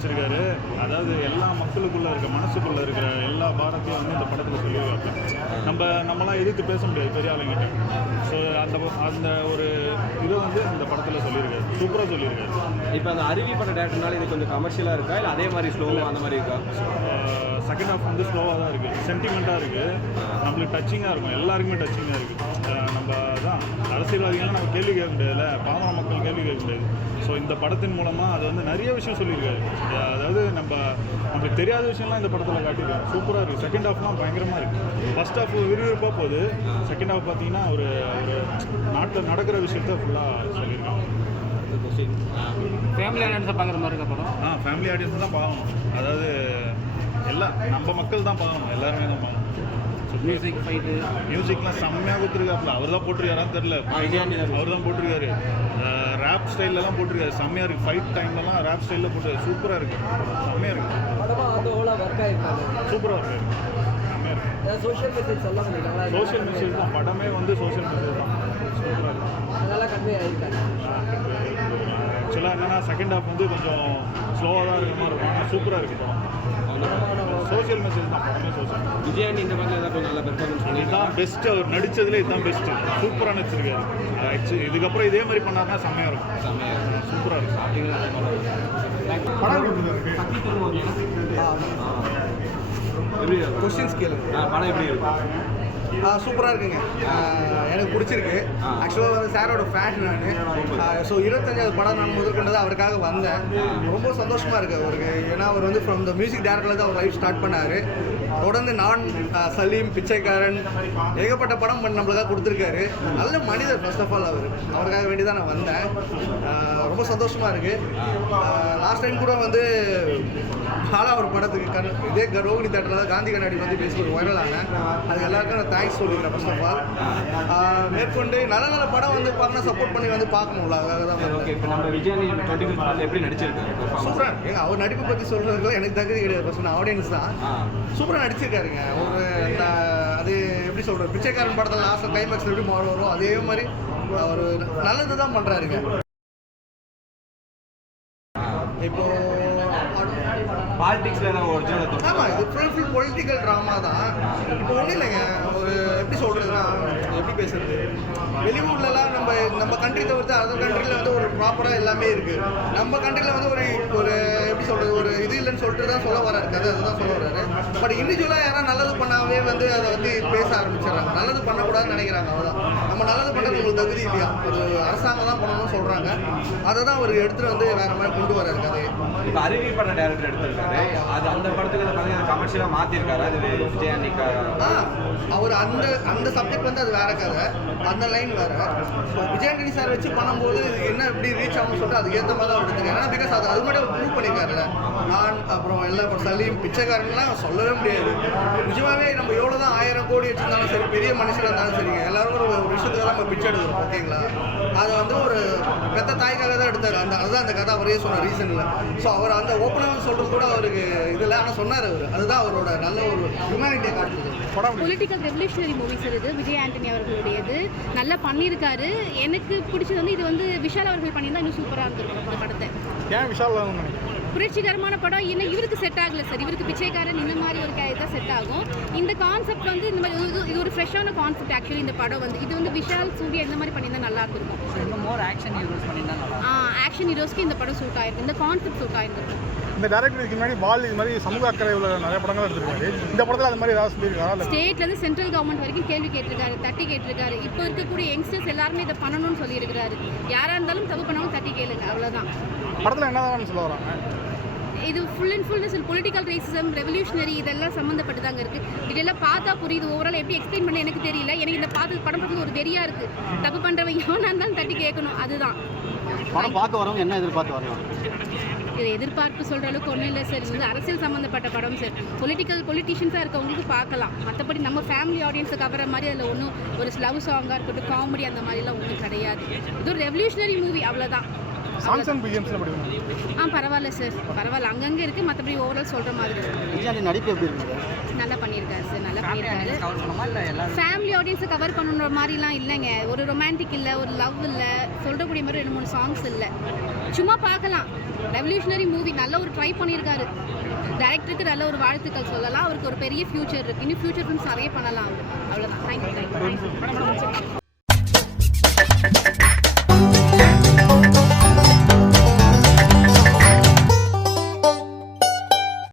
வச்சிருக்காரு. அதாவது எல்லா மக்களுக்குள்ள இருக்க மனசுக்குள்ள இருக்கிற எல்லா பாரத்தையும் வந்து இந்த படத்தில் சொல்லியிருக்காங்க. நம்மளாம் எதிர்த்து பேச முடியாது பெரிய ஆளுங்கிட்ட. ஸோ அந்த ஒரு இதை வந்து இந்த படத்தில் சொல்லியிருக்காரு, சூப்பராக சொல்லியிருக்காரு. இப்போ அந்த அருவி பட டேரக்டர்னால இது கொஞ்சம் கமர்ஷியலாக இருக்கா இல்லை அதே மாதிரி ஸ்லோவாக அந்த மாதிரி இருக்கா? செகண்ட் ஹாஃப் வந்து ஸ்லோவாக தான் இருக்குது, சென்டிமெண்ட்டாக இருக்குது, நம்மளுக்கு டச்சிங்காக இருக்கும், எல்லாருக்குமே டச்சிங்காக இருக்குது. நம்ம தான் அரசியல்வாதிகள்லாம் நம்ம கேள்வி கேட்க முடியாதுல்ல, பாமர மக்கள் கேள்வி கேட்க முடியாது. ஸோ இந்த படத்தின் மூலமாக அது வந்து நிறைய விஷயம் சொல்லியிருக்காரு. அதாவது நம்மளுக்கு தெரியாத விஷயம்லாம் இந்த படத்தில் காட்டியிருக்காரு. சூப்பராக இருக்குது. செகண்ட் ஹாஃப்லாம் பயங்கரமாக இருக்குது. ஃபர்ஸ்ட் ஹாஃப் விறுவிறுப்பாக போகுது. செகண்ட் ஹாஃப் பார்த்தீங்கன்னா ஒரு நாட்டில் நடக்கிற விஷயத்த ஃபுல்லாக சொல்லியிருக்காங்க. ஃபேமிலி ஆடியன்ஸை பார்க்குற மாதிரி இருக்க படம். ஃபேமிலி ஆடியன்ஸ் தான் பார்க்கணும். அதாவது எல்லாம் நம்ம மக்கள் தான் பார்க்கணும், எல்லாருமே தான் பார்க்கணும். மியூசிக்லாம் செம்மையாக கொடுத்துருக்காப்புல. அவர் தான் போட்டிருக்காரான்னு தெரில, அவர் தான் போட்டிருக்காரு. ரேப் ஸ்டைலெலாம் போட்டிருக்காரு, செம்மையாக இருக்குது. ஃபைட் டைம்லலாம் ரேப் ஸ்டைலில் போட்டு சூப்பராக இருக்குது, செம்மையாக இருக்குது, சூப்பராக இருக்குது, செம்மையாக இருக்குது. சோஷியல் மெசேஜ் தான் படமே வந்து, சோஷியல் மெசேஜ் தான். சூப்பராக இருக்குது. ஆக்சுவலாக என்னென்னா செகண்ட் ஹாஃப் வந்து கொஞ்சம் ஸ்லோவாக தான் இருக்கிற மாதிரி இருக்கும், ஆனால் சூப்பராக இருக்குது படம். சோஷியல் மெசேஜ் தான் படமே. சோஷியல் விஜயாண்டி இந்த மாதிரி ஏதாவது கொஞ்சம் நல்ல பெர்ஃபார்மன்ஸ் பண்ணி இதுதான் பெஸ்ட்டு. அவர் நடித்ததுல இதுதான் பெஸ்ட்டு. சூப்பராக நடிச்சிருக்காரு. ஆக்சுவலி இதுக்கப்புறம் இதே மாதிரி பண்ணாருன்னா செம்மையாக இருக்கும், சூப்பராக இருக்கும். எப்படி கொஸ்டின்ஸ் கேளுங்க. படம் எப்படி இருக்கும்? சூப்பராக இருக்குங்க, எனக்கு பிடிச்சிருக்கு. ஆக்சுவலாக வந்து சாரோட ஃபேன் நான். ஸோ 25வது படம் நான் முதற்கொண்டது அவருக்காக வந்தேன். ரொம்ப சந்தோஷமாக இருக்குது அவருக்கு. ஏன்னா அவர் வந்து ஃப்ரம் த மியூசிக் டேரக்டரில் தான் அவர் லைஃப் ஸ்டார்ட் பண்ணார். தொடர்ந்து நான், சலீம், பிச்சைக்காரன், ஏகப்பட்ட படம் நம்மளுக்காக கொடுத்துருக்காரு. நல்ல மனிதர். ஃபர்ஸ்ட் ஆஃப் ஆல் அவருக்காக வேண்டி தான் நான் வந்தேன். ரொம்ப சந்தோஷமாக இருக்குது. லாஸ்ட் டைம் கூட வந்து ஒரு படத்துக்கு இதே ரோகிணி தேட்டரில் தான் காந்தி கண்ணாடி வந்து பேசி ஒரு வைரல் ஆனேன். அது எல்லாருக்கும் நான் தேங்க்ஸ் சொல்லிக்கிறேன் ஃபர்ஸ்ட் ஆஃப் ஆல். மேற்கொண்டு நல்ல நல்ல படம் வந்து பார்க்கணும், சப்போர்ட் பண்ணி வந்து பார்க்கணும்ல, அதுக்காக தான். ஓகே, இப்போ நம்ம விஜயாண்டி 25 எப்படி நடிச்சிருக்காரு? சூப்பராக ஏங்க, அவர் நடிப்பை பற்றி சொல்கிறதுக்கு எனக்கு தகுதி கிடையாது. ஃபர்ஸ்ட் ஆடியன்ஸ் தான். சூப்பராக நடிச்சிருக்காருங்க. ஒரு அந்த அது எப்படி சொல்கிறது, பிச்சைக்காரன் படத்தில் லாஸ்ட் கிளைமேக்ஸ் எப்படி மாறு வரும் அதே மாதிரி அவர் நல்லது தான் பண்ணுறாருங்க. இப்போ பாலிடிக்ஸில் நான் ஒரிஜினல். ஆமாம், இது ஃபுல் பொலிட்டிக்கல் ட்ராமா தான். இப்போ ஒன்றும் இல்லைங்க, ஒரு எப்படி சொல்கிறதுனா, எப்படி பேசுறது, வெளியூர்லலாம் நம்ம கண்ட்ரி தவிர்த்து அதர் கண்ட்ரியில் வந்து ஒரு ப்ராப்பராக எல்லாமே இருக்குது. நம்ம கண்ட்ரியில் வந்து ஒரு எப்படி சொல்கிறது, ஒரு இது இல்லைன்னு சொல்லிட்டு தான் சொல்ல வராரு, அதுதான் சொல்ல வர்றாரு. பட் இண்டிவிஜுவலாக யாராவது நல்லது பண்ணாவே வந்து அதை வந்து பேச ஆரம்பிச்சிடறாங்க. நல்லது பண்ணக்கூடாதுன்னு நினைக்கிறாங்க. அவ்வளோதான். நம்ம நல்லது பண்ணுறது உங்களுக்கு தகுதி இல்லையா, ஒரு அரசாங்கம் தான் பண்ணணும்னு சொல்கிறாங்க. அதை தான் அவர் எடுத்துகிட்டு வந்து வேறு மாதிரி கொண்டு வராரு கதையை. இப்போ அருவி பட டேரக்டர் எடுத்திருக்காரு, அது அந்த படத்துக்கு கமர்ஷியலாக மாற்றிருக்காரு. அது விஜயாண்டிக்கா அவர் அந்த சப்ஜெக்ட் வந்து அது வேற கதை, அந்த லைன் வேற. விஜயாண்டி சார் வச்சு பண்ணும்போது என்ன எப்படி ரீச் ஆகும்னு சொல்லிட்டு அதுக்கு ஏற்ற மாதிரி தான் எடுத்துருக்காரு. ஏன்னா பிகாஸ் அது மட்டும் அவர் ப்ரூவ் பண்ணியிருக்காருல்ல. நான் அப்புறம் எல்லாம் சலீம், பிச்சைக்காரன்லாம் சொல்லவே முடியாது. நிஜமாவே நம்ம எவ்வளோ தான் 1000 கோடி வச்சுருந்தாலும் சரி, பெரிய மனுஷனாக இருந்தாலும் சரிங்க, எல்லாரும் ஒரு விஷயத்துக்கு நம்ம பிச்சை எடுக்கிறோம், ஓகேங்களா? அதை வந்து ஒரு பெத்த தாய்க்காக தான் எடுத்தார். அதுதான் அந்த கதை அவரே சொன்ன ரீசனில். ஸோ அவர் அந்த ஓப்பனாக சொல்கிறது கூட அவருக்கு இதில் ஆனால் சொன்னார் அவர். அதுதான் அவரோட நல்ல ஒரு ஹியூமனிட்டியை காட்டுது. பொலிட்டிக்கல் ரெவல்யூஷனரி மூவிஸ் இது விஜய் ஆண்டனி அவர்களுடையது. நல்லா பண்ணியிருக்காரு. எனக்கு பிடிச்சது வந்து இது வந்து விஷால் அவர்கள் பண்ணியிருந்தா இன்னும் சூப்பராக இருந்திருக்கும் அந்த படத்தை. ஏன் விஷால் புரட்சிகரமான படம் என்ன இவருக்கு செட் ஆகல சார். இவருக்கு பிச்சைக்காரன் இந்த மாதிரி ஒரு தான் செட் ஆகும். இந்த கான்செப்ட் வந்து இந்த மாதிரி இது ஒரு ஃப்ரெஷ்ஷான கான்செப்ட். ஆக்சுவலி இந்த படம் வந்து இது வந்து விஷால், சூர்யா இந்த மாதிரி பண்ணியிருந்தா நல்லா இருக்கும். மோர் ஆக்ஷன் ஹீரோஸ் பண்ணியிருந்தா நல்லா. ஆக்ஷன் ஹீரோஸ்க்கு இந்த படம் சூட் ஆயிருக்கும், இந்த கான்செப்ட் சூட் ஆயிருக்கும். இந்த டேரக்டருக்கு முன்னாடி பால் இது மாதிரி சமூக அக்கறை உள்ள நிறைய படங்கள் எடுத்துருக்காரு. இந்த படத்தில் அது மாதிரி ஏதாவது சொல்லியிருக்காரு? ஸ்டேட்லேருந்து சென்ட்ரல் கவர்மெண்ட் வரைக்கும் கேள்வி கேட்டிருக்காரு, தட்டி கேட்டிருக்காரு. இப்போ இருக்கக்கூடிய யங்ஸ்டர்ஸ் எல்லாருமே இதை பண்ணணும்னு சொல்லியிருக்கிறாரு. யாராக இருந்தாலும் தப்பு பண்ணாலும் தட்டி கேளுங்க, அவ்வளோதான். படத்தில் என்னதான் சொல்ல வராங்க? இது full and full political racism, revolutionary இதெல்லாம் சம்மந்தப்பட்டு தாங்க இருக்குது. இதெல்லாம் பார்த்தா புரியுது. ஓவரால் எப்படி எக்ஸ்பிளைன் பண்ண எனக்கு தெரியல. எனக்கு இந்த படம் பார்த்து ஒரு வெறியாக இருக்குது. தப்பு பண்ணுறவங்க எவனாக இருந்தாலும் தட்டி கேட்கணும், அதுதான். படம் பார்க்க வரவங்க என்ன எதிர்பார்த்து வரலாம்? இது எதிர்பார்ப்பு சொல்கிற அளவுக்கு ஒன்றும் இல்லை சார். இது வந்து அரசியல் சம்மந்தப்பட்ட படம் சார். பொலிட்டிஷியன்ஸாக இருக்கவங்களுக்கு பார்க்கலாம். மற்றபடி நம்ம ஃபேமிலி ஆடியன்ஸுக்கு அப்புறம் மாதிரி அதில் ஒன்றும் ஒரு லவ் சாங்காக இருக்கட்டும், காமெடி அந்த மாதிரிலாம் ஒன்றும் கிடையாது. இது ஒரு ரெவல்யூஷனரி மூவி, அவ்வளோதான். சாங்ஸ் அண்ட் பிஜிஎம்ஸ்ல படிக்கணும். பரவாயில்ல சார், பரவாயில்ல, அங்கங்கே இருக்குது, மற்றபடி ஓவரால் சொல்கிற மாதிரி இருக்கு. விஜயாண்டி நடிப்பு எப்படி இருக்குது? நல்லா பண்ணியிருக்காரு சார், நல்லா பண்ணியிருக்காரு. கவர் பண்ணுமா இல்லை எல்லாரும் ஃபேமிலி ஆடியன்ஸை கவர் பண்ணுற மாதிரிலாம் இல்லைங்க. ஒரு ரொமான்டிக் இல்லை, ஒரு லவ் இல்லை, சொல்கிறக்கூடிய மாதிரி 2-3 சாங்ஸ் இல்லை. சும்மா பார்க்கலாம். ரெவல்யூஷனரி மூவி, நல்ல ஒரு ட்ரை பண்ணியிருக்காரு. டைரக்டருக்கு நல்ல ஒரு வாழ்த்துக்கள் சொல்லலாம். அவருக்கு ஒரு பெரிய ஃபியூச்சர் இருக்குது. இன்னும் ஃபியூச்சர் ஃபிலிம்ஸ் நிறைய பண்ணலாம். அவ்வளோதான். தேங்க்யூ.